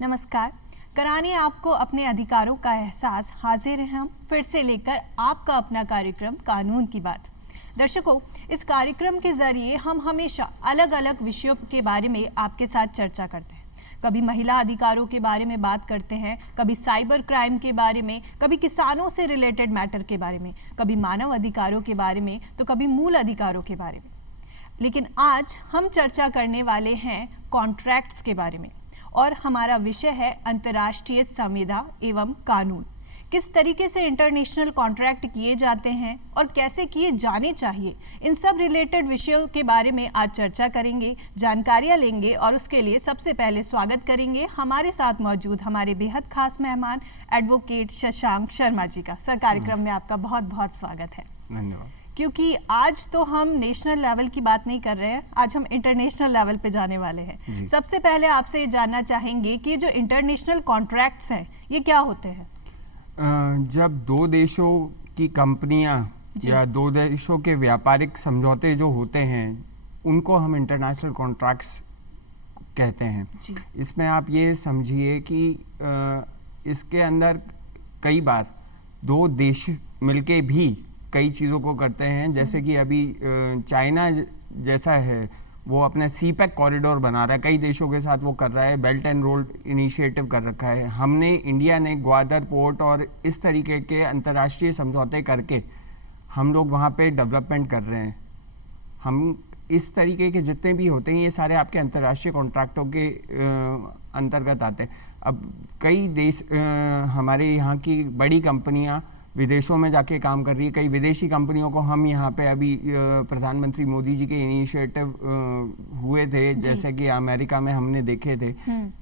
नमस्कार। कराने आपको अपने अधिकारों का एहसास, हाजिर हैं हम फिर से लेकर आपका अपना कार्यक्रम कानून की बात। दर्शकों, इस कार्यक्रम के जरिए हम हमेशा अलग अलग विषयों के बारे में आपके साथ चर्चा करते हैं। कभी महिला अधिकारों के बारे में बात करते हैं, कभी साइबर क्राइम के बारे में, कभी किसानों से रिलेटेड मैटर के बारे में, कभी मानव अधिकारों के बारे में, तो कभी मूल अधिकारों के बारे में। लेकिन आज हम चर्चा करने वाले हैं कॉन्ट्रैक्ट्स के बारे में और हमारा विषय है अंतर्राष्ट्रीय संविदा एवं कानून। किस तरीके से इंटरनेशनल कॉन्ट्रैक्ट किए जाते हैं और कैसे किए जाने चाहिए, इन सब रिलेटेड विषयों के बारे में आज चर्चा करेंगे, जानकारियां लेंगे। और उसके लिए सबसे पहले स्वागत करेंगे हमारे साथ मौजूद हमारे बेहद खास मेहमान एडवोकेट शशांक शर्मा जी का। सर, कार्यक्रम में आपका बहुत बहुत स्वागत है। धन्यवाद। क्योंकि आज तो हम नेशनल लेवल की बात नहीं कर रहे हैं, आज हम इंटरनेशनल लेवल पे जाने वाले हैं। सबसे पहले आपसे ये जानना चाहेंगे कि जो इंटरनेशनल कॉन्ट्रैक्ट्स हैं ये क्या होते हैं? जब दो देशों की कंपनियां या दो देशों के व्यापारिक समझौते जो होते हैं उनको हम इंटरनेशनल कॉन्ट्रैक्ट्स कहते हैं। इसमें आप ये समझिए कि इसके अंदर कई बार दो देश मिलके भी कई चीज़ों को करते हैं। जैसे कि अभी चाइना जैसा है वो अपने सीपैक कॉरिडोर बना रहा है, कई देशों के साथ वो कर रहा है, बेल्ट एंड रोड इनिशिएटिव कर रखा है। हमने इंडिया ने ग्वादर पोर्ट और इस तरीके के अंतर्राष्ट्रीय समझौते करके हम लोग वहाँ पे डेवलपमेंट कर रहे हैं। हम इस तरीके के जितने भी होते हैं ये सारे आपके अंतर्राष्ट्रीय कॉन्ट्रैक्टों के अंतर्गत आते हैं। अब कई देश हमारे यहाँ की बड़ी कंपनियाँ विदेशों में जाके काम कर रही है। कई विदेशी कंपनियों को हम यहाँ पे अभी प्रधानमंत्री मोदी जी के इनिशिएटिव हुए थे, जैसे कि अमेरिका में हमने देखे थे।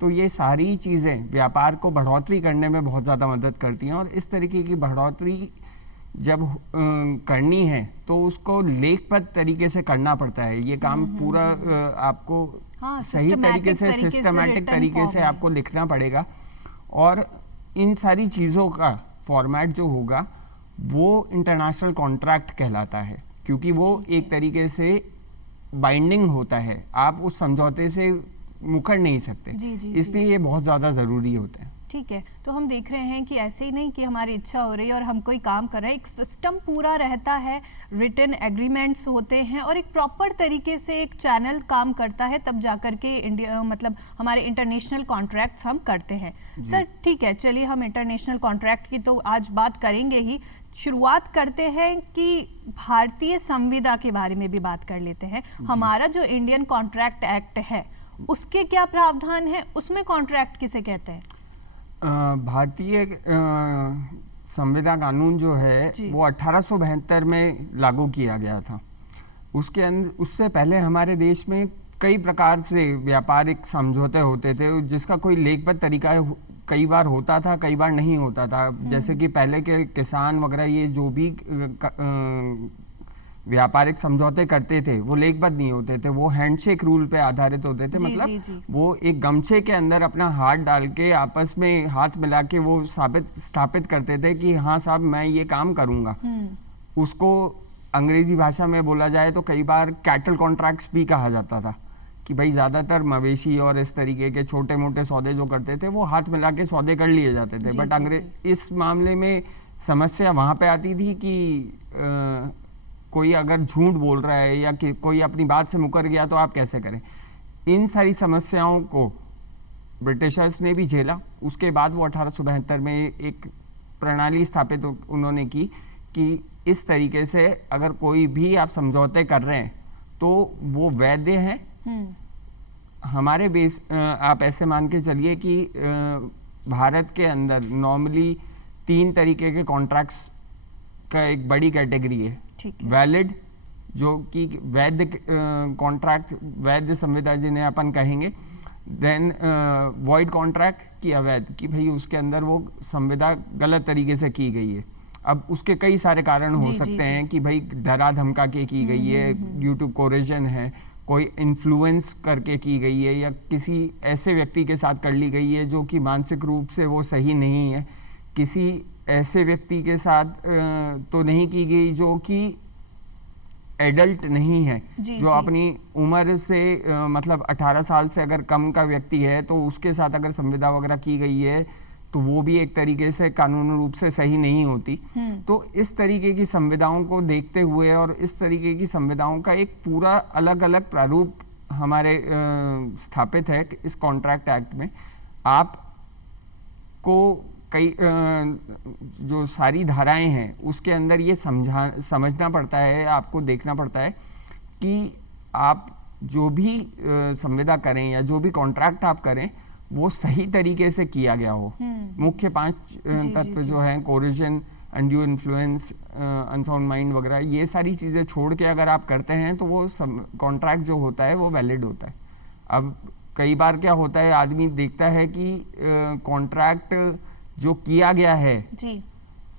तो ये सारी चीज़ें व्यापार को बढ़ोतरी करने में बहुत ज़्यादा मदद करती हैं। और इस तरीके की बढ़ोतरी जब करनी है तो उसको लेखपत तरीके से करना पड़ता है। ये काम पूरा आपको सही तरीके से, सिस्टमैटिक तरीके से आपको लिखना पड़ेगा। और इन सारी चीज़ों का फॉर्मेट जो होगा वो इंटरनेशनल कॉन्ट्रैक्ट कहलाता है, क्योंकि वो एक तरीके से बाइंडिंग होता है। आप उस समझौते से मुकर नहीं सकते, इसलिए ये बहुत ज़्यादा ज़रूरी होते हैं। ठीक है, तो हम देख रहे हैं कि ऐसे ही नहीं कि हमारी इच्छा हो रही है और हम कोई काम कर रहे हैं, एक सिस्टम पूरा रहता है, रिटन एग्रीमेंट्स होते हैं और एक प्रॉपर तरीके से एक चैनल काम करता है, तब जाकर के इंडिया मतलब हमारे इंटरनेशनल कॉन्ट्रैक्ट्स हम करते हैं। सर ठीक है, चलिए हम इंटरनेशनल कॉन्ट्रैक्ट की तो आज बात करेंगे ही। शुरुआत करते हैं कि भारतीय संविदा के बारे में भी बात कर लेते हैं। हमारा जो इंडियन कॉन्ट्रैक्ट एक्ट है उसके क्या प्रावधान है, उसमें कॉन्ट्रैक्ट किसे कहते हैं? भारतीय संविदा कानून जो है वो 1872 में लागू किया गया था। उससे पहले हमारे देश में कई प्रकार से व्यापारिक समझौते होते थे, जिसका कोई लेखबद्ध तरीका कई बार होता था, कई बार नहीं होता था। जैसे कि पहले के किसान वगैरह ये जो भी व्यापारिक समझौते करते थे वो लेखबद्ध नहीं होते थे, वो हैंडशेक रूल पे आधारित होते थे। मतलब वो एक गमछे के अंदर अपना हाथ डाल के आपस में हाथ मिला के वो स्थापित करते थे कि हाँ साहब मैं ये काम करूँगा। उसको अंग्रेजी भाषा में बोला जाए तो कई बार कैटल कॉन्ट्रैक्ट्स भी कहा जाता था, कि भाई ज़्यादातर मवेशी और इस तरीके के छोटे मोटे सौदे जो करते थे वो हाथ मिला के सौदे कर लिए जाते थे। बट इस मामले में समस्या वहाँ पे आती थी कि कोई अगर झूठ बोल रहा है या कि कोई अपनी बात से मुकर गया तो आप कैसे करें। इन सारी समस्याओं को ब्रिटिशर्स ने भी झेला। उसके बाद वो 1872 में एक प्रणाली स्थापित उन्होंने की कि इस तरीके से अगर कोई भी आप समझौते कर रहे हैं तो वो वैध हैं। हमारे बेस आप ऐसे मान के चलिए कि भारत के अंदर नॉर्मली 3 तरीके के कॉन्ट्रैक्ट्स का एक बड़ी कैटेगरी है। वैलिड, जो कि वैध कॉन्ट्रैक्ट, वैध संविदा जिन्हें अपन कहेंगे। देन वॉइड कॉन्ट्रैक्ट की अवैध, कि भाई उसके अंदर वो संविदा गलत तरीके से की गई है। अब उसके कई सारे कारण हो सकते हैं कि भाई डरा धमका के की गई है, ड्यू टू कोरिजन है, कोई इन्फ्लुएंस करके की गई है, या किसी ऐसे व्यक्ति के साथ कर ली गई है जो कि मानसिक रूप से वो सही नहीं है, किसी ऐसे व्यक्ति के साथ तो नहीं की गई जो कि एडल्ट नहीं है, जी, जो जी। अपनी उम्र से मतलब 18 साल से अगर कम का व्यक्ति है, तो उसके साथ अगर संविदा वगैरह की गई है तो वो भी एक तरीके से कानूनी रूप से सही नहीं होती। तो इस तरीके की संविदाओं को देखते हुए और इस तरीके की संविदाओं का एक पूरा अलग अलग प्रारूप हमारे स्थापित है इस कॉन्ट्रैक्ट एक्ट में। आप को कई जो सारी धाराएं हैं उसके अंदर ये समझना पड़ता है, आपको देखना पड़ता है कि आप जो भी संविदा करें या जो भी कॉन्ट्रैक्ट आप करें वो सही तरीके से किया गया हो। मुख्य 5 तत्व जो हैं, corrosion, undue influence, unsound mind वगैरह, ये सारी चीज़ें छोड़ के अगर आप करते हैं तो वो कॉन्ट्रैक्ट जो होता है वो वैलिड होता है। अब कई बार क्या होता है, आदमी देखता है कि कॉन्ट्रैक्ट जो किया गया है जी,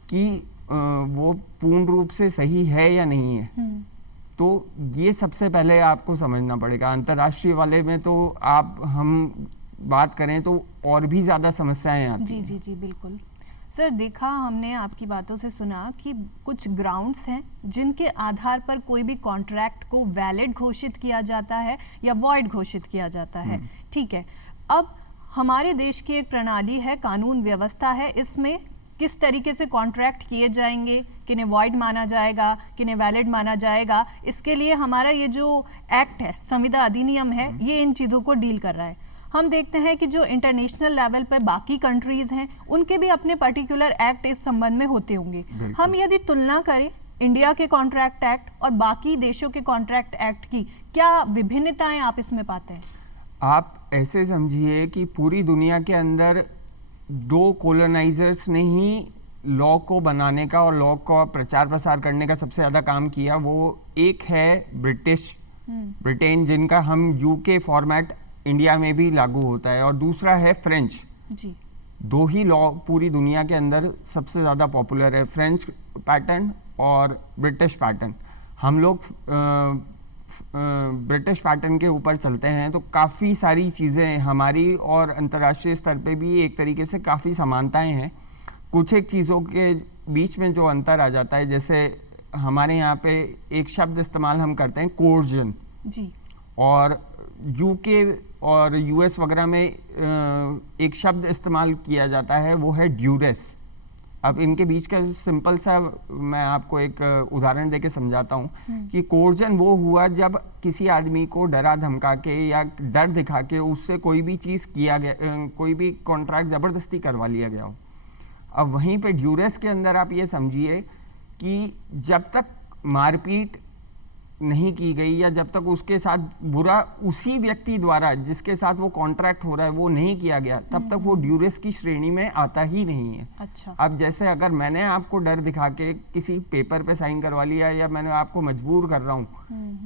कि वो पूर्ण रूप से सही है या नहीं है। तो ये सबसे पहले आपको समझना पड़ेगा। अंतर्राष्ट्रीय वाले में तो हम बात करें तो और भी ज़्यादा समस्याएं आती जी हैं। जी जी बिल्कुल। सर, देखा हमने आपकी बातों से सुना कि कुछ ग्राउंड्स हैं जिनके आधार पर कोई भी कॉन्ट्रैक्ट को वैलिड घोषित किया जाता है या वॉइड घोषित किया जाता है। ठीक है, अब हमारे देश की एक प्रणाली है, कानून व्यवस्था है, इसमें किस तरीके से कॉन्ट्रैक्ट किए जाएंगे, किन्हें वॉइड माना जाएगा, किन्हें वैलिड माना जाएगा, इसके लिए हमारा ये जो एक्ट है, संविदा अधिनियम है, ये इन चीज़ों को डील कर रहा है। हम देखते हैं कि जो इंटरनेशनल लेवल पर बाकी कंट्रीज हैं उनके भी अपने पर्टिकुलर एक्ट इस संबंध में होते होंगे। हम यदि तुलना करें इंडिया के कॉन्ट्रैक्ट एक्ट और बाकी देशों के कॉन्ट्रैक्ट एक्ट की, क्या विभिन्नताएं आप इसमें पाते हैं? आप ऐसे समझिए कि पूरी दुनिया के अंदर 2 कॉलोनाइजर्स ने ही लॉ को बनाने का और लॉ का प्रचार प्रसार करने का सबसे ज़्यादा काम किया। वो एक है ब्रिटेन, जिनका हम यूके फॉर्मेट इंडिया में भी लागू होता है, और दूसरा है फ्रेंच जी। 2 ही लॉ पूरी दुनिया के अंदर सबसे ज़्यादा पॉपुलर है, फ्रेंच पैटर्न और ब्रिटिश पैटर्न। हम लोग ब्रिटिश पैटर्न के ऊपर चलते हैं तो काफ़ी सारी चीज़ें हमारी और अंतर्राष्ट्रीय स्तर पे भी एक तरीके से काफ़ी समानताएं हैं। कुछ एक चीज़ों के बीच में जो अंतर आ जाता है, जैसे हमारे यहाँ पे एक शब्द इस्तेमाल हम करते हैं कोर्जन जी, और यूके और यूएस वगैरह में एक शब्द इस्तेमाल किया जाता है, वो है ड्यूरेस। अब इनके बीच का सिंपल सा मैं आपको एक उदाहरण देके समझाता हूँ कि कोर्जन वो हुआ जब किसी आदमी को डरा धमका के या डर दिखा के उससे कोई भी चीज़ किया गया, कोई भी कॉन्ट्रैक्ट ज़बरदस्ती करवा लिया गया हो। अब वहीं पे ड्यूरेस के अंदर आप ये समझिए कि जब तक मारपीट नहीं की गई या जब तक उसके साथ बुरा उसी व्यक्ति द्वारा जिसके साथ वो कॉन्ट्रैक्ट हो रहा है वो नहीं किया गया, तब तक वो ड्यूरेस की श्रेणी में आता ही नहीं है। अच्छा। अब जैसे अगर मैंने आपको डर दिखा के किसी पेपर पे साइन करवा लिया या मैंने आपको मजबूर कर रहा हूँ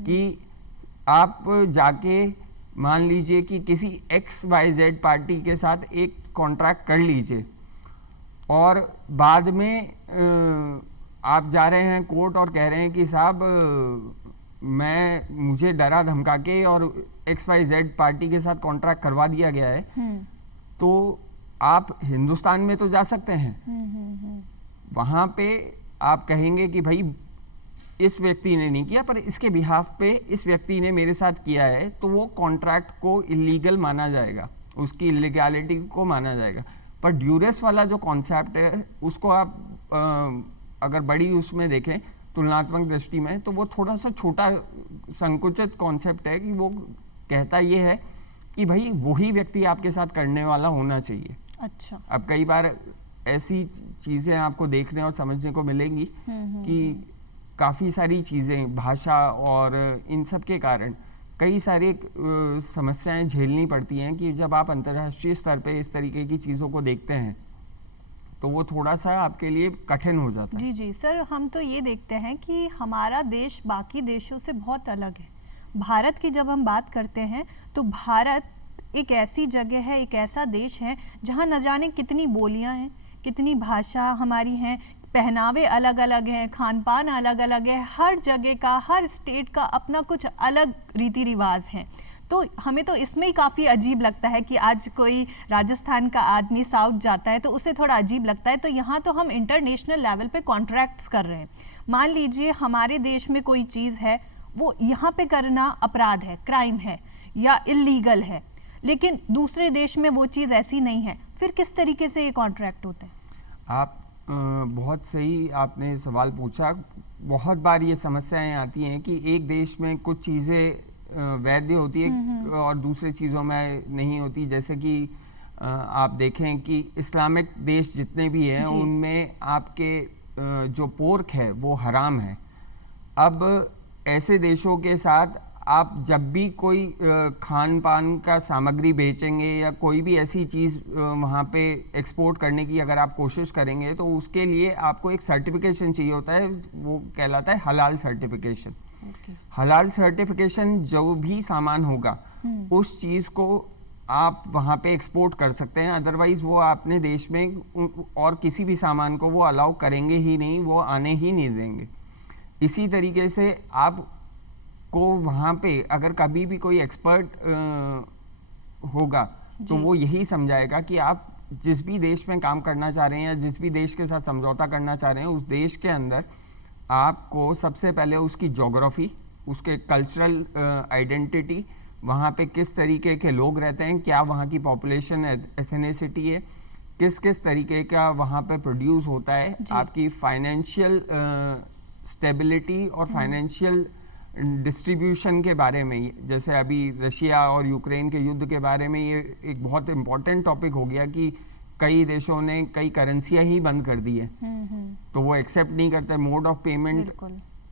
कि आप जाके मान लीजिए कि किसी XYZ पार्टी के साथ एक कॉन्ट्रैक्ट कर लीजिए और बाद में आप जा रहे हैं कोर्ट और कह रहे हैं कि साहब मुझे डरा धमका के और XYZ पार्टी के साथ कॉन्ट्रैक्ट करवा दिया गया है, तो आप हिंदुस्तान में तो जा सकते हैं, वहाँ पे आप कहेंगे कि भाई इस व्यक्ति ने नहीं किया पर इसके बिहाफ पे इस व्यक्ति ने मेरे साथ किया है, तो वो कॉन्ट्रैक्ट को इलीगल माना जाएगा, उसकी इलीगैलिटी को माना जाएगा। पर ड्यूरेस वाला जो कॉन्सेप्ट है उसको आप अगर बड़ी उसमें देखें तुलनात्मक दृष्टि में, तो वो थोड़ा सा छोटा संकुचित कॉन्सेप्ट है कि वो कहता ये है कि भाई वही व्यक्ति आपके साथ करने वाला होना चाहिए। अच्छा। अब कई बार ऐसी चीज़ें आपको देखने और समझने को मिलेंगी कि काफ़ी सारी चीज़ें भाषा और इन सब के कारण कई सारी समस्याएं झेलनी पड़ती हैं कि जब आप अंतर्राष्ट्रीय स्तर पे इस तरीके की चीज़ों को देखते हैं तो वो थोड़ा सा आपके लिए कठिन हो जाता है। जी जी सर, हम तो ये देखते हैं कि हमारा देश बाकी देशों से बहुत अलग है। भारत की जब हम बात करते हैं तो भारत एक ऐसी जगह है, एक ऐसा देश है जहाँ न जाने कितनी बोलियाँ हैं, कितनी भाषा हमारी हैं, पहनावे अलग अलग हैं, खान पान अलग अलग है, हर जगह का, हर स्टेट का अपना कुछ अलग रीति रिवाज हैं। तो हमें तो इसमें ही काफ़ी अजीब लगता है कि आज कोई राजस्थान का आदमी साउथ जाता है तो उसे थोड़ा अजीब लगता है। तो यहाँ तो हम इंटरनेशनल लेवल पे कॉन्ट्रैक्ट्स कर रहे हैं। मान लीजिए हमारे देश में कोई चीज़ है, वो यहाँ पे करना अपराध है, क्राइम है या इलीगल है, लेकिन दूसरे देश में वो चीज़ ऐसी नहीं है, फिर किस तरीके से ये कॉन्ट्रैक्ट होते हैं? आप बहुत सही आपने सवाल पूछा। बहुत बार ये समस्याएं आती हैं कि एक देश में कुछ चीज़ें वैध होती है और दूसरे चीज़ों में नहीं होती। जैसे कि आप देखें कि इस्लामिक देश जितने भी हैं उनमें आपके जो पोर्क है वो हराम है। अब ऐसे देशों के साथ आप जब भी कोई खान पान का सामग्री बेचेंगे या कोई भी ऐसी चीज़ वहाँ पे एक्सपोर्ट करने की अगर आप कोशिश करेंगे तो उसके लिए आपको एक सर्टिफिकेशन चाहिए होता है, वो कहलाता है हलाल सर्टिफिकेशन। हलाल सर्टिफिकेशन जो भी सामान होगा उस चीज़ को आप वहाँ पे एक्सपोर्ट कर सकते हैं, अदरवाइज़ वो अपने देश में और किसी भी सामान को वो अलाउ करेंगे ही नहीं, वो आने ही नहीं देंगे। इसी तरीके से आप को वहाँ पे अगर कभी भी कोई एक्सपर्ट होगा तो वो यही समझाएगा कि आप जिस भी देश में काम करना चाह रहे हैं या जिस भी देश के साथ समझौता करना चाह रहे हैं, उस देश के अंदर आपको सबसे पहले उसकी ज्योग्राफी, उसके कल्चरल आइडेंटिटी, वहाँ पे किस तरीके के लोग रहते हैं, क्या वहाँ की पॉपुलेशन एथनिसिटी है, किस किस तरीके का वहाँ पे प्रोड्यूस होता है, आपकी फाइनेंशियल स्टेबिलिटी और फाइनेंशियल डिस्ट्रीब्यूशन के बारे में। जैसे अभी रशिया और यूक्रेन के युद्ध के बारे में ये एक बहुत इम्पोर्टेंट टॉपिक हो गया कि कई देशों ने कई करेंसियां ही बंद कर दी है, तो वो एक्सेप्ट नहीं करते। मोड ऑफ पेमेंट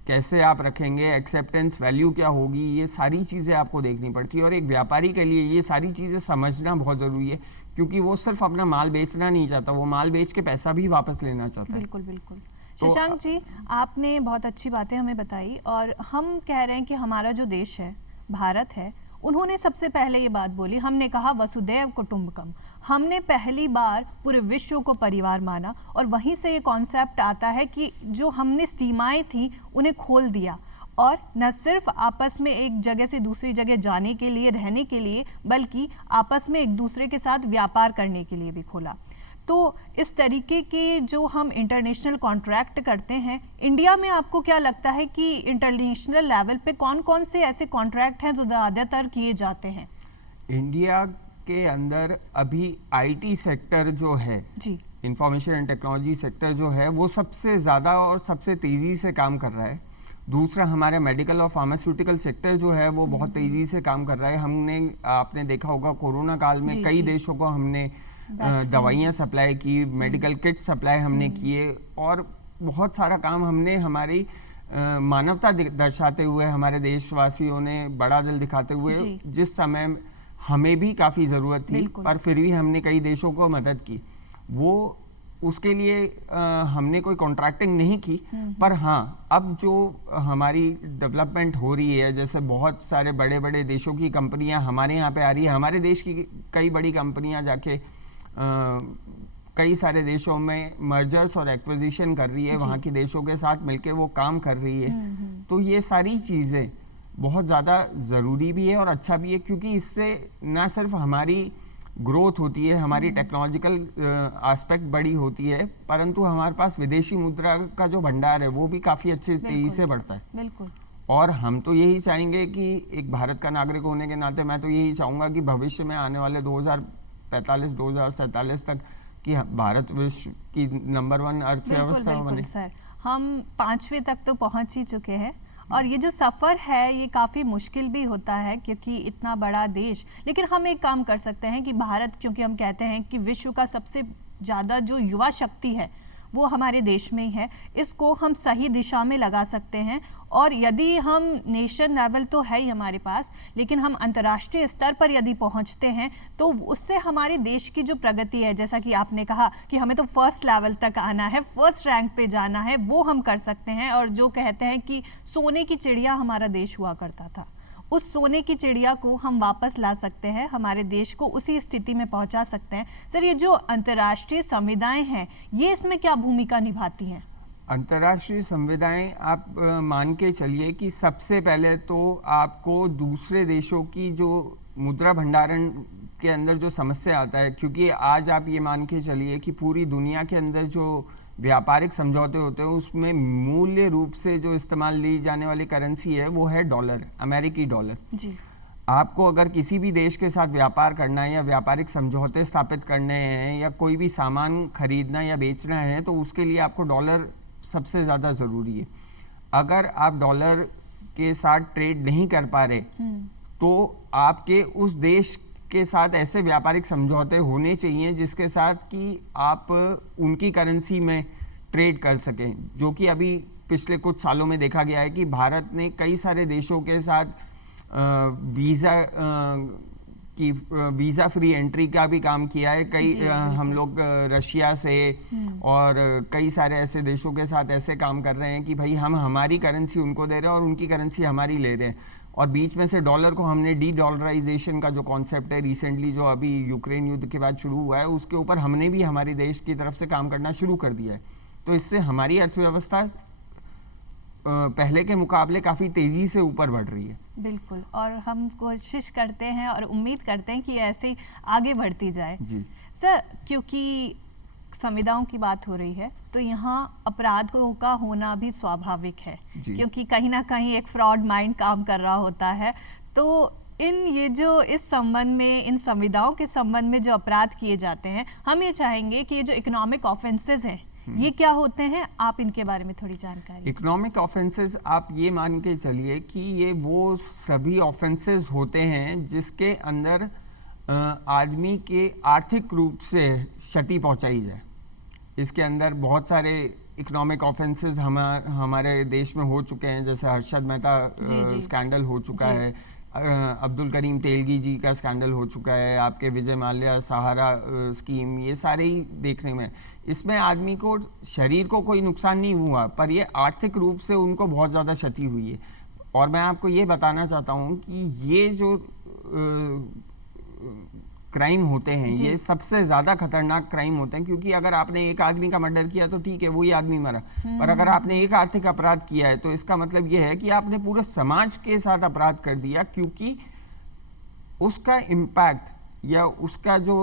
कैसे आप रखेंगे, एक्सेप्टेंस वैल्यू क्या होगी, ये सारी चीज़ें आपको देखनी पड़ती है। और एक व्यापारी के लिए ये सारी चीज़ें समझना बहुत ज़रूरी है, क्योंकि वो सिर्फ अपना माल बेचना नहीं चाहता, वो माल बेच के पैसा भी वापस लेना चाहता है। बिल्कुल बिल्कुल। शशांक जी, आपने बहुत अच्छी बातें हमें बताई और हम कह रहे हैं कि हमारा जो देश है, भारत है, उन्होंने सबसे पहले ये बात बोली, हमने कहा वसुदैव कुटुंबकम। हमने पहली बार पूरे विश्व को परिवार माना और वहीं से ये कॉन्सेप्ट आता है कि जो हमने सीमाएं थी उन्हें खोल दिया और न सिर्फ आपस में एक जगह से दूसरी जगह जाने के लिए, रहने के लिए, बल्कि आपस में एक दूसरे के साथ व्यापार करने के लिए भी खोला। तो इस तरीके के जो हम इंटरनेशनल कॉन्ट्रैक्ट करते हैं, इंडिया में आपको क्या लगता है कि इंटरनेशनल लेवल पे कौन कौन से ऐसे कॉन्ट्रैक्ट हैं जो ज़्यादातर किए जाते हैं? इंडिया के अंदर अभी आईटी सेक्टर जो है जी, इंफॉर्मेशन एंड टेक्नोलॉजी सेक्टर जो है वो सबसे ज़्यादा और सबसे तेज़ी से काम कर रहा है। दूसरा हमारा मेडिकल और फार्मास्यूटिकल सेक्टर जो है वो बहुत तेज़ी से काम कर रहा है। आपने देखा होगा कोरोना काल में कई देशों को हमने दवाइयाँ सप्लाई की, मेडिकल किट सप्लाई हमने किए और बहुत सारा काम हमने हमारी मानवता दर्शाते हुए, हमारे देशवासियों ने बड़ा दिल दिखाते हुए, जिस समय हमें भी काफ़ी ज़रूरत थी पर फिर भी हमने कई देशों को मदद की। वो उसके लिए हमने कोई कॉन्ट्रैक्टिंग नहीं की, पर हाँ अब जो हमारी डेवलपमेंट हो रही है, जैसे बहुत सारे बड़े बड़े देशों की कंपनियां हमारे यहाँ पे आ रही है, हमारे देश की कई बड़ी कंपनियां जाके कई सारे देशों में मर्जर्स और एक्विजिशन कर रही है, वहाँ के देशों के साथ मिलके वो काम कर रही है। तो ये सारी चीज़ें बहुत ज़्यादा ज़रूरी भी है और अच्छा भी है, क्योंकि इससे ना सिर्फ हमारी ग्रोथ होती है, हमारी टेक्नोलॉजिकल एस्पेक्ट बड़ी होती है, परंतु हमारे पास विदेशी मुद्रा का जो भंडार है वो भी काफ़ी अच्छी तेज़ी से बढ़ता है। बिल्कुल। और हम तो यही चाहेंगे कि एक भारत का नागरिक होने के नाते मैं तो यही चाहूँगा कि भविष्य में आने वाले 2045-2047 तक कि भारत विश्व की नंबर 1 अर्थव्यवस्था बने। सर, हम 5वें तक तो पहुँच ही चुके हैं और ये जो सफ़र है ये काफ़ी मुश्किल भी होता है क्योंकि इतना बड़ा देश, लेकिन हम एक काम कर सकते हैं कि भारत, क्योंकि हम कहते हैं कि विश्व का सबसे ज़्यादा जो युवा शक्ति है वो हमारे देश में ही है, इसको हम सही दिशा में लगा सकते हैं। और यदि हम नेशन लेवल तो है ही हमारे पास, लेकिन हम अंतर्राष्ट्रीय स्तर पर यदि पहुंचते हैं तो उससे हमारे देश की जो प्रगति है, जैसा कि आपने कहा कि हमें तो फर्स्ट लेवल तक आना है, फर्स्ट रैंक पे जाना है, वो हम कर सकते हैं। और जो कहते हैं कि सोने की चिड़िया हमारा देश हुआ करता था, उस सोने की चिड़िया को हम वापस ला सकते हैं, हमारे देश को उसी स्थिति में पहुंचा सकते हैं। सर, ये जो अंतर्राष्ट्रीय संविदाएं हैं ये इसमें क्या भूमिका निभाती हैं? अंतर्राष्ट्रीय संविदाएं आप मान के चलिए कि सबसे पहले तो आपको दूसरे देशों की जो मुद्रा भंडारण के अंदर जो समस्या आता है, क्योंकि आज आप ये मान के चलिए कि पूरी दुनिया के अंदर जो व्यापारिक समझौते होते हैं उसमें मूल्य रूप से जो इस्तेमाल ली जाने वाली करेंसी है वो है डॉलर, अमेरिकी डॉलर जी। आपको अगर किसी भी देश के साथ व्यापार करना है या व्यापारिक समझौते स्थापित करने हैं या कोई भी सामान खरीदना या बेचना है तो उसके लिए आपको डॉलर सबसे ज़्यादा ज़रूरी है। अगर आप डॉलर के साथ ट्रेड नहीं कर पा रहे तो आपके उस देश के साथ ऐसे व्यापारिक समझौते होने चाहिए जिसके साथ कि आप उनकी करेंसी में ट्रेड कर सकें, जो कि अभी पिछले कुछ सालों में देखा गया है कि भारत ने कई सारे देशों के साथ वीज़ा फ्री एंट्री का भी काम किया है। कई हम लोग रशिया से और कई सारे ऐसे देशों के साथ ऐसे काम कर रहे हैं कि भाई हम हमारी करेंसी उनको दे रहे हैं और उनकी करेंसी हमारी ले रहे हैं। और बीच में से डॉलर को हमने डी डॉलराइजेशन का जो कॉन्सेप्ट है रिसेंटली जो अभी यूक्रेन युद्ध के बाद शुरू हुआ है उसके ऊपर हमने भी हमारे देश की तरफ से काम करना शुरू कर दिया है। तो इससे हमारी अर्थव्यवस्था पहले के मुकाबले काफ़ी तेज़ी से ऊपर बढ़ रही है। बिल्कुल, और हम कोशिश करते हैं और उम्मीद करते हैं कि ऐसे ही आगे बढ़ती जाए जी। सर, क्योंकि संविदाओं की बात हो रही है तो यहाँ अपराधों का होना भी स्वाभाविक है, क्योंकि कहीं ना कहीं एक फ्रॉड माइंड काम कर रहा होता है। तो ये जो इस संबंध में, इन संविदाओं के संबंध में जो अपराध किए जाते हैं, हम ये चाहेंगे कि ये जो इकोनॉमिक ऑफेंसेस हैं ये क्या होते हैं, आप इनके बारे में थोड़ी जानकारी। इकोनॉमिक ऑफेंसेस आप ये मान के चलिए कि ये वो सभी ऑफेंसेस होते हैं जिसके अंदर आदमी के आर्थिक रूप से क्षति पहुंचाई जाए। इसके अंदर बहुत सारे इकोनॉमिक ऑफेंसेस हमारे देश में हो चुके हैं, जैसे हर्षद मेहता स्कैंडल हो चुका है, अब्दुल करीम तेलगी जी का स्कैंडल हो चुका है, आपके विजय माल्या सहारा स्कीम, ये सारे ही देखने में। इसमें आदमी को शरीर को कोई नुकसान नहीं हुआ पर ये आर्थिक रूप से उनको बहुत ज़्यादा क्षति हुई है। और मैं आपको ये बताना चाहता हूँ कि ये जो क्राइम होते हैं ये सबसे ज़्यादा खतरनाक क्राइम होते हैं, क्योंकि अगर आपने एक आदमी का मर्डर किया तो ठीक है वही आदमी मरा, पर अगर आपने एक आर्थिक अपराध किया है तो इसका मतलब ये है कि आपने पूरे समाज के साथ अपराध कर दिया, क्योंकि उसका इम्पैक्ट या उसका जो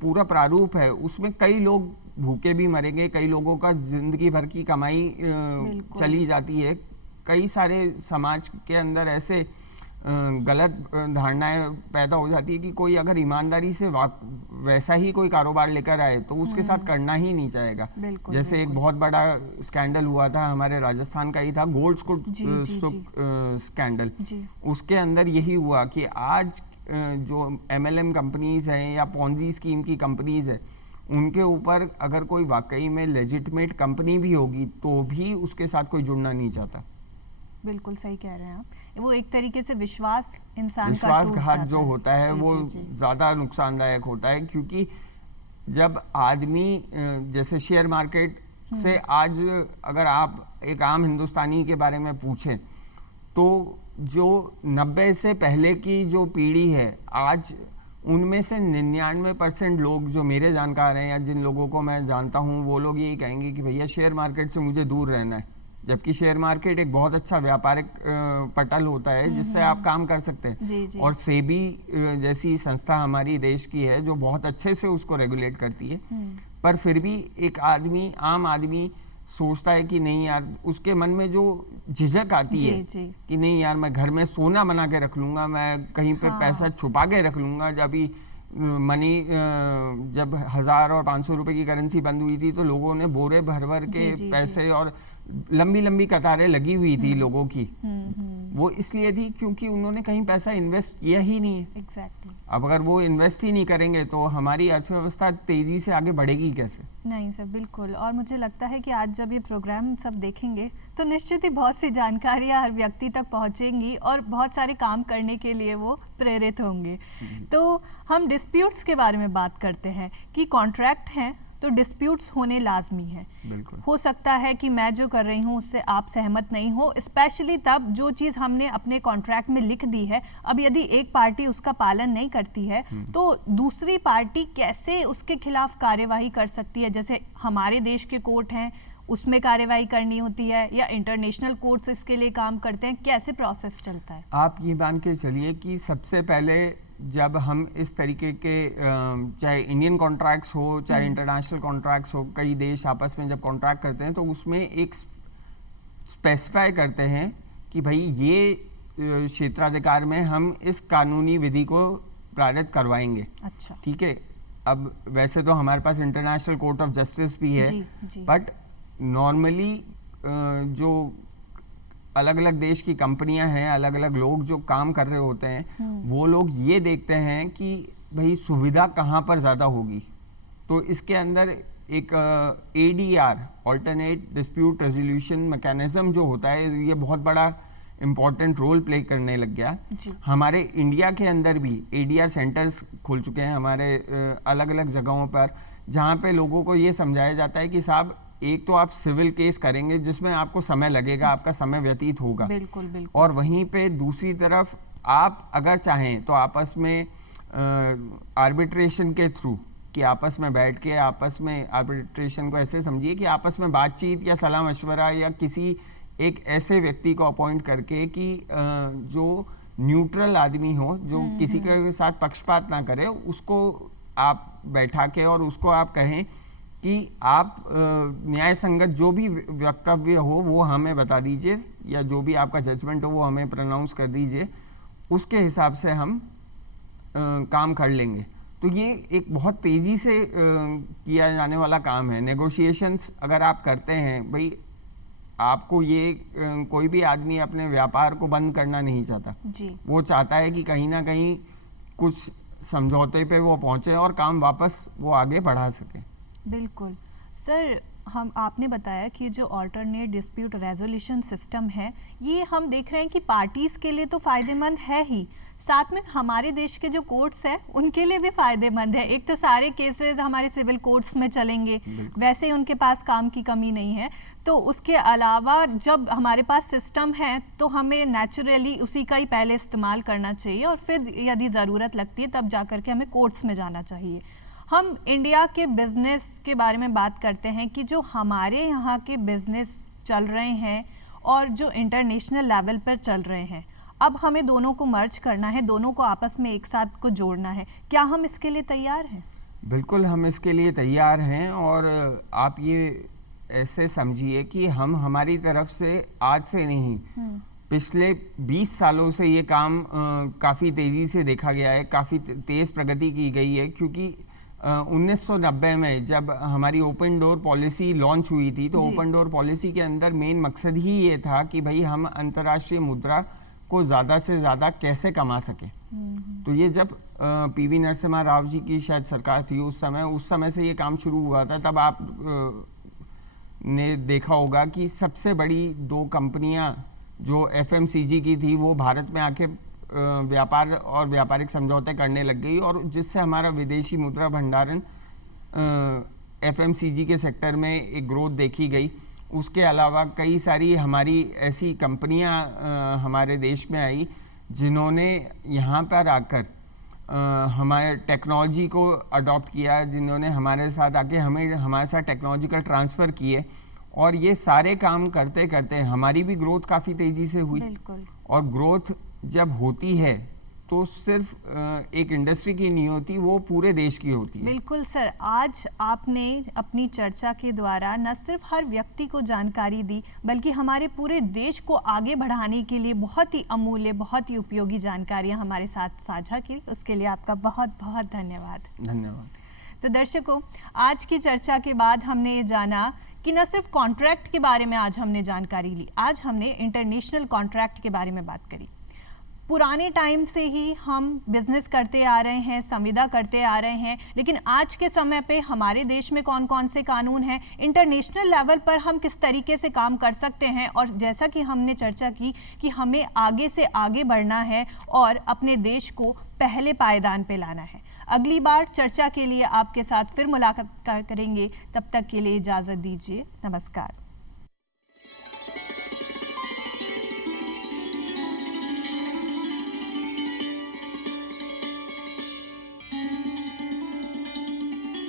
पूरा प्रारूप है उसमें कई लोग भूखे भी मरेंगे, कई लोगों का जिंदगी भर की कमाई चली जाती है। कई सारे समाज के अंदर ऐसे गलत धारणाएं पैदा हो जाती है कि कोई अगर ईमानदारी से वैसा ही कोई कारोबार लेकर आए तो उसके साथ करना ही नहीं चाहेगा। जैसे एक बहुत बड़ा स्कैंडल हुआ था हमारे राजस्थान का ही था, गोल्ड स्कैंडल। उसके अंदर यही हुआ कि आज जो MLM कंपनीज हैं या पॉन्जी स्कीम की कंपनीज है उनके ऊपर अगर कोई वाकई में लेजिटिमेट कंपनी भी होगी तो भी उसके साथ कोई जुड़ना नहीं चाहता। बिल्कुल सही कह रहे हैं आप। वो एक तरीके से विश्वास इंसान का विश्वासघात जो होता है वो ज़्यादा नुकसानदायक होता है, क्योंकि जब आदमी जैसे शेयर मार्केट से आज अगर आप एक आम हिंदुस्तानी के बारे में पूछें तो जो 90 से पहले की जो पीढ़ी है आज उनमें से 99% लोग जो मेरे जानकार हैं या जिन लोगों को मैं जानता हूं वो लोग यही कहेंगे कि भैया शेयर मार्केट से मुझे दूर रहना है। जबकि शेयर मार्केट एक बहुत अच्छा व्यापारिक पटल होता है जिससे आप काम कर सकते हैं। और सेबी जैसी संस्था हमारी देश की है जो बहुत अच्छे से उसको रेगुलेट करती है, पर फिर भी एक आदमी, आम आदमी सोचता है कि नहीं यार, उसके मन में जो झिझक आती है कि नहीं यार मैं घर में सोना बना के रख लूंगा, मैं कहीं पे पैसा छुपा के रख लूंगा। जब 1000 और 500 रुपए की करेंसी बंद हुई थी तो लोगों ने बोरे भर भर के पैसे और लंबी लंबी कतारें लगी हुई थी लोगों की। वो इसलिए थी क्योंकि उन्होंने कहीं पैसा इन्वेस्ट किया ही नहीं है। Exactly. अब अगर वो इन्वेस्ट ही नहीं करेंगे तो हमारी अर्थव्यवस्था तेजी से आगे बढ़ेगी कैसे? नहीं सर, बिल्कुल। और मुझे लगता है कि आज जब ये प्रोग्राम सब देखेंगे तो निश्चित ही बहुत सी जानकारियां हर व्यक्ति तक पहुंचेंगी और बहुत सारे काम करने के लिए वो प्रेरित होंगे। तो हम डिस्प्यूट्स के बारे में बात करते हैं कि कॉन्ट्रैक्ट हैं तो डिस्प्यूट्स होने लाजमी है। हो सकता है कि मैं जो कर रही हूँ उससे आप सहमत नहीं हो, स्पेशली तब जो चीज़ हमने अपने कॉन्ट्रैक्ट में लिख दी है, अब यदि एक पार्टी उसका पालन नहीं करती है तो दूसरी पार्टी कैसे उसके खिलाफ कार्यवाही कर सकती है। जैसे हमारे देश के कोर्ट हैं, उसमें कार्यवाही करनी होती है या इंटरनेशनल कोर्ट्स इसके लिए काम करते हैं, कैसे प्रोसेस चलता है? आप ये मान के चलिए कि सबसे पहले जब हम इस तरीके के चाहे इंडियन कॉन्ट्रैक्ट्स हो चाहे इंटरनेशनल कॉन्ट्रैक्ट्स हो, कई देश आपस में जब कॉन्ट्रैक्ट करते हैं तो उसमें एक स्पेसिफाई करते हैं कि भाई ये क्षेत्राधिकार में हम इस कानूनी विधि को पारित करवाएंगे। अच्छा, ठीक है। अब वैसे तो हमारे पास इंटरनेशनल कोर्ट ऑफ जस्टिस भी है, बट नॉर्मली जो अलग अलग देश की कंपनियां हैं, अलग अलग लोग जो काम कर रहे होते हैं, वो लोग ये देखते हैं कि भाई सुविधा कहाँ पर ज़्यादा होगी। तो इसके अंदर एक ADR alternate dispute resolution mechanism जो होता है, ये बहुत बड़ा इम्पॉर्टेंट रोल प्ले करने लग गया। हमारे इंडिया के अंदर भी ADR सेंटर्स खुल चुके हैं हमारे अलग अलग जगहों पर, जहाँ पे लोगों को ये समझाया जाता है कि साहब एक तो आप सिविल केस करेंगे जिसमें आपको समय लगेगा, आपका समय व्यतीत होगा, बिल्कुल बिल्कुल, और वहीं पे दूसरी तरफ आप अगर चाहें तो आपस में आर्बिट्रेशन के थ्रू, कि आपस में बैठ के आपस में आर्बिट्रेशन को ऐसे समझिए कि आपस में बातचीत या सलाह मशवरा या किसी एक ऐसे व्यक्ति को अपॉइंट करके कि जो न्यूट्रल आदमी हो, जो किसी के साथ पक्षपात ना करे, उसको आप बैठा के और उसको आप कहें कि आप न्याय संगत जो भी वक्तव्य हो वो हमें बता दीजिए, या जो भी आपका जजमेंट हो वो हमें प्रोनाउंस कर दीजिए, उसके हिसाब से हम काम कर लेंगे। तो ये एक बहुत तेज़ी से किया जाने वाला काम है। नेगोशिएशंस अगर आप करते हैं, भाई आपको ये कोई भी आदमी अपने व्यापार को बंद करना नहीं चाहता जी। वो चाहता है कि कहीं ना कहीं कुछ समझौते पे वो पहुंचे और काम वापस वो आगे बढ़ा सके। बिल्कुल सर, आपने बताया कि जो ऑल्टरनेट डिस्प्यूट रेजोल्यूशन सिस्टम है, ये हम देख रहे हैं कि पार्टीज के लिए तो फ़ायदेमंद है ही, साथ में हमारे देश के जो कोर्ट्स हैं उनके लिए भी फ़ायदेमंद है। एक तो सारे केसेस हमारे सिविल कोर्ट्स में चलेंगे, वैसे ही उनके पास काम की कमी नहीं है, तो उसके अलावा जब हमारे पास सिस्टम है तो हमें नेचुरली उसी का ही पहले इस्तेमाल करना चाहिए और फिर यदि ज़रूरत लगती है तब जा कर के हमें कोर्ट्स में जाना चाहिए। हम इंडिया के बिजनेस के बारे में बात करते हैं कि जो हमारे यहाँ के बिजनेस चल रहे हैं और जो इंटरनेशनल लेवल पर चल रहे हैं, अब हमें दोनों को मर्ज करना है, दोनों को आपस में एक साथ को जोड़ना है। क्या हम इसके लिए तैयार हैं? बिल्कुल हम इसके लिए तैयार हैं, और आप ये ऐसे समझिए कि हम हमारी तरफ से आज से नहीं, पिछले 20 सालों से ये काम काफ़ी तेज़ी से देखा गया है, काफ़ी तेज़ प्रगति की गई है। क्योंकि 1990 में जब हमारी ओपन डोर पॉलिसी लॉन्च हुई थी, तो ओपन डोर पॉलिसी के अंदर मेन मकसद ही ये था कि भाई हम अंतर्राष्ट्रीय मुद्रा को ज़्यादा से ज़्यादा कैसे कमा सकें। तो ये जब PV नरसिम्हा राव जी की शायद सरकार थी उस समय से ये काम शुरू हुआ था। तब आप ने देखा होगा कि सबसे बड़ी 2 कंपनियां जो FMCG की थी वो भारत में आके व्यापार और व्यापारिक समझौते करने लग गई, और जिससे हमारा विदेशी मुद्रा भंडारण FMCG के सेक्टर में एक ग्रोथ देखी गई। उसके अलावा कई सारी हमारी ऐसी कंपनियां हमारे देश में आई जिन्होंने यहाँ पर आकर हमारे टेक्नोलॉजी को अडॉप्ट किया, जिन्होंने हमारे साथ आके हमारे साथ टेक्नोलॉजिकल ट्रांसफ़र किए, और ये सारे काम करते करते हमारी भी ग्रोथ काफ़ी तेज़ी से हुई। और ग्रोथ जब होती है तो सिर्फ एक इंडस्ट्री की नहीं होती, वो पूरे देश की होती है। बिल्कुल सर, आज आपने अपनी चर्चा के द्वारा न सिर्फ हर व्यक्ति को जानकारी दी, बल्कि हमारे पूरे देश को आगे बढ़ाने के लिए बहुत ही अमूल्य, बहुत ही उपयोगी जानकारियां हमारे साथ साझा की। उसके लिए आपका बहुत बहुत धन्यवाद। धन्यवाद। तो दर्शकों, आज की चर्चा के बाद हमने ये जाना कि न सिर्फ कॉन्ट्रैक्ट के बारे में आज हमने जानकारी ली, आज हमने इंटरनेशनल कॉन्ट्रैक्ट के बारे में बात करी। पुराने टाइम से ही हम बिजनेस करते आ रहे हैं, संविदा करते आ रहे हैं, लेकिन आज के समय पे हमारे देश में कौन कौन से कानून हैं, इंटरनेशनल लेवल पर हम किस तरीके से काम कर सकते हैं, और जैसा कि हमने चर्चा की कि हमें आगे से आगे बढ़ना है और अपने देश को पहले पायदान पे लाना है। अगली बार चर्चा के लिए आपके साथ फिर मुलाकात करेंगे, तब तक के लिए इजाज़त दीजिए। नमस्कार।